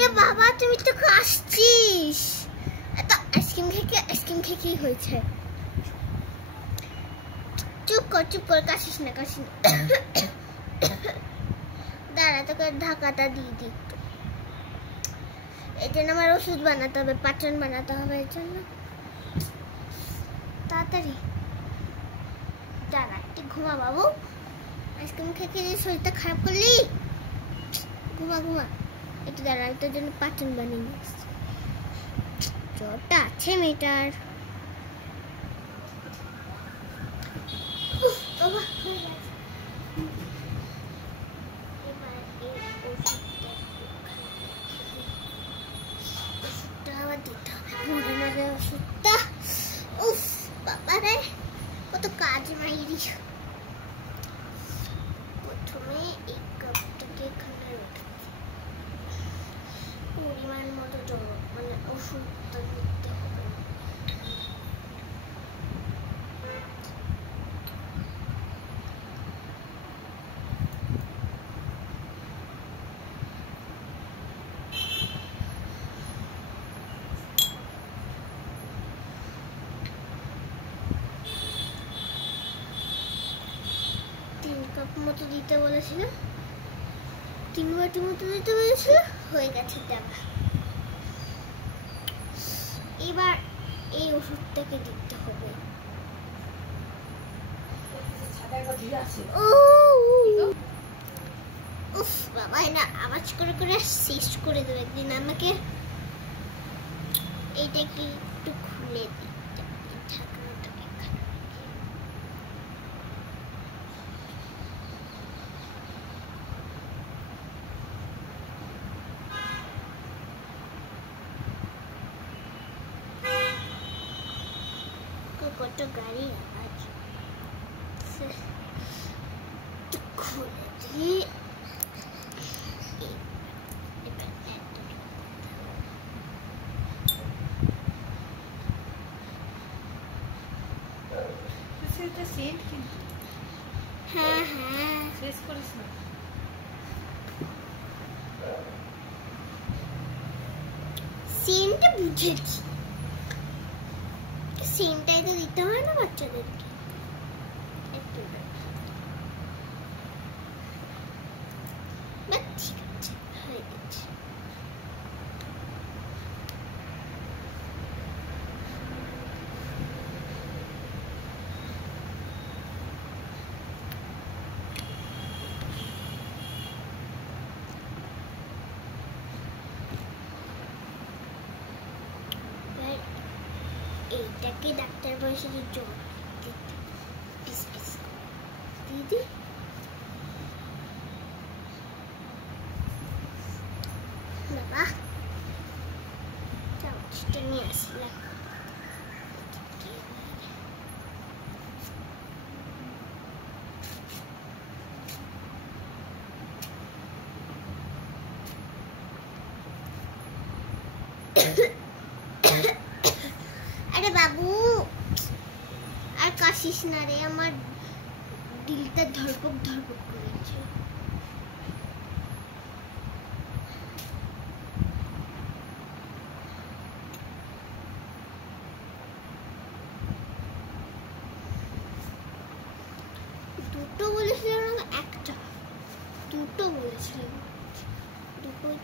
এ বাবা তুমি তো কাশছিস, এত আইসক্রিম খেয়ে হয়েছে। চুপ কর কাশিস না দাঁড়া তোকে ঢাকাটা দিয়ে দিই একটু। এই জন্য আমার ওষুধ বানাতে হবে, পাচন বানাতে হবে এর জন্য। তাড়াতাড়ি দাঁড়া একটু ঘুমা বাবু, আইসক্রিম খেয়ে শরীরটা খারাপ করলি। ঘুমা একটু দাঁড়া, তোর জন্য পাচন বানিয়ে নিস। জ্বরটা আছে মেয়েটার। ওষুধটা আবার দিতে হবে, মরে ওষুধটা। উফ বাবা রে, কত কাজ মাইরি। প্রথমে এই কাপটাকে এখানে রেখে পরিমাণ মতো জল, মানে ওষুধটা নিতে হবে। মতো দিতে বলেছিল, 3 বাটি মতো দিতে বলেছিল, হয়ে গেছে দেওয়া। এবার এই ওষুধটাকে দিতে হবে। উফ বাবা না আওয়াজ করে শেষ করে দেবে একদিন আমাকে। এইটাকে একটু খুলে দিই। কত গাড়ি আওয়াজ খুলে দিই। হ্যাঁ শেষ করিস না। সিনটা বুঝেছি, সিনটাই তো দিতে হয় না বাচ্চাদেরকে। ঠিক আছে হয়ে গেছে। এইটাকে ডাক্তার বয়সে জল দিতে পিস দিদি। বাবা চামচটা নিয়ে আসলাম। আরে বাবু আর কাশিস না রে, আমার দিলটা ধরপক করেছে। দুটো বলেছিলাম না একটা, দুটো বলেছিলাম, দুটোই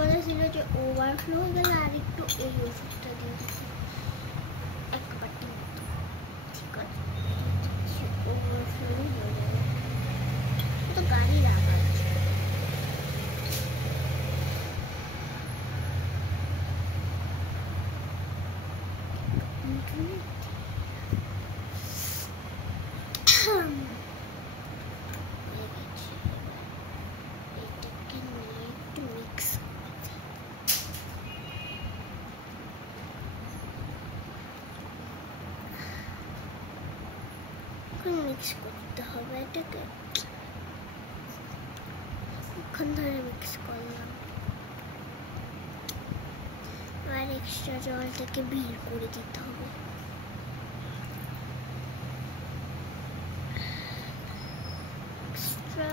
বলেছিল যে ওভারফ্লো হয়ে গেলে আর একটু এই ওষুধটা দিয়ে দিতে, এক বাটি মতো। ঠিক আছে ওভারফ্লো হয়ে যাবে, তো গাড়ি লাগাচ্ছে। এখন মিক্স করতে হবে এটাকে। এখন ধরে মিক্স করলাম। আর এক্সট্রা জলটাকে বের করে দিতে হবে। এক্সট্রা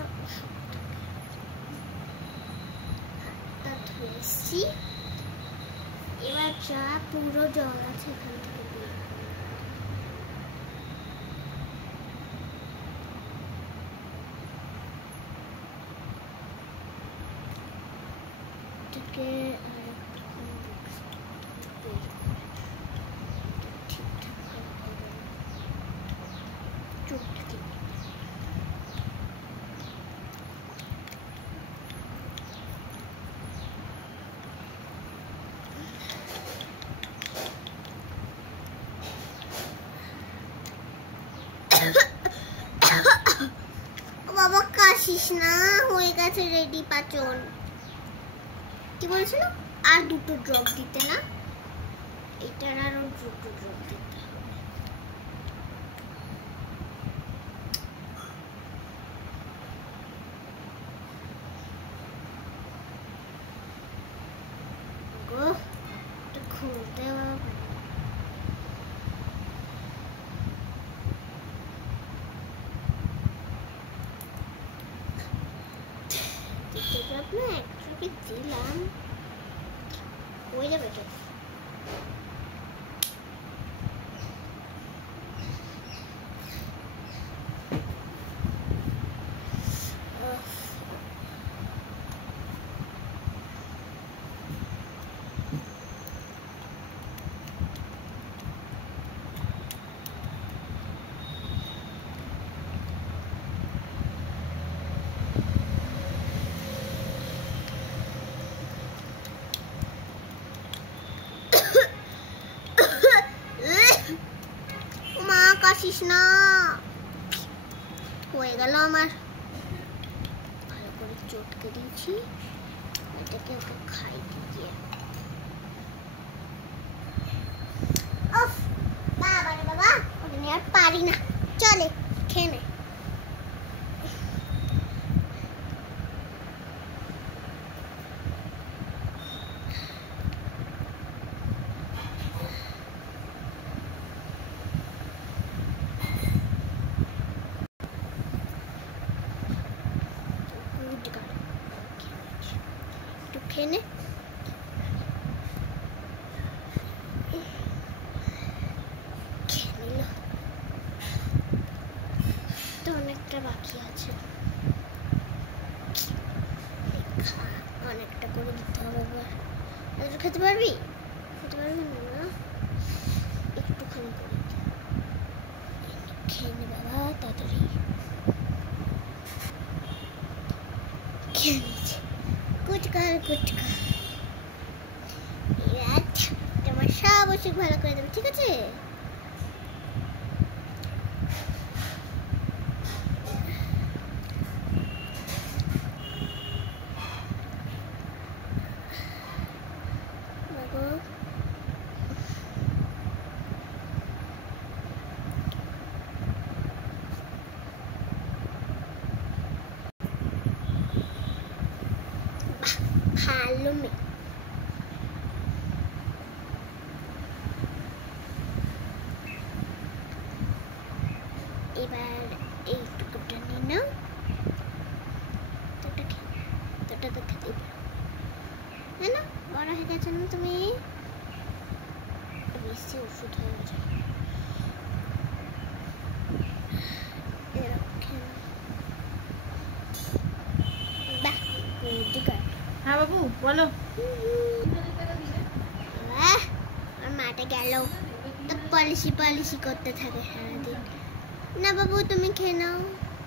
হাতটা ধুয়েছি। এবার যা পুরো জল আছে এখান থেকে বের এটাকে ঠিকঠাক ভাবে চোখটাকে বাবা কাশিস না, হয়ে গেছে রেডি পাচন। কি বলছিল আর দুটো ড্রপ দিতে না, এটার আরো দুটো ড্রপ দিতে হবে। গো এটা খুলতে হবে। দিলাম হয়ে যাবে তো। কাশিস না, হয়ে গেল আমার। ভালো করে চটকে দিয়েছি, এটাকে ওকে খাই দিয়ে। বাবা রে বাবা, ওটা নিয়ে আর পারি না, চলে খেয়ে নে। খেয়ে নে। খেয়ে নিল তো, অনেকটা বাকি আছে, অনেকটা করে দিতে হবে। এবার খেতে পারবি? খেতে পারবি না, একটুখানি করে খেয়ে নে বাবা, তাড়াতাড়ি খেয়ে নিচ্ছে। কুচকার কুচকা তোমার সব অসুখ ভালো করে দেবে, ঠিক আছে? ভালো মেয়ে। এবার এই টুকুটা নিয়ে নাও, তোটা তো খেতে পারো না, বড় হয়ে গেছে না তুমি, বেশি ওষুধ হয়ে যায়। হ্যাঁ বাবু বলো। আর মাটা গেল তো পলিশি পলিশি করতে থাকে সারাদিন। না বাবু তুমি খেয়ে নাও,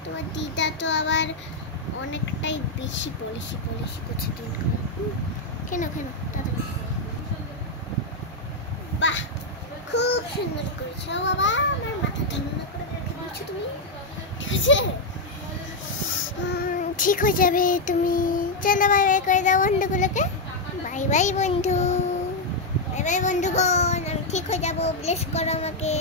তোমার দিদা তো আবার অনেকটাই বেশি পলিশি পলিশি করছে দিন করে। কেন তাড়াতাড়ি। বাহ খুব সুন্দর করেছো বাবা, আমার মাথা ঠান্ডা করে রেখে দিয়েছো তুমি, ঠিক আছে? ঠিক হয়ে যাবে তুমি। চলো বাই বাই করে দাও বন্ধুগুলোকে। বাই বাই বন্ধু, বাই বাই বন্ধুগণ, আমি ঠিক হয়ে যাবো, ব্লেস করো আমাকে।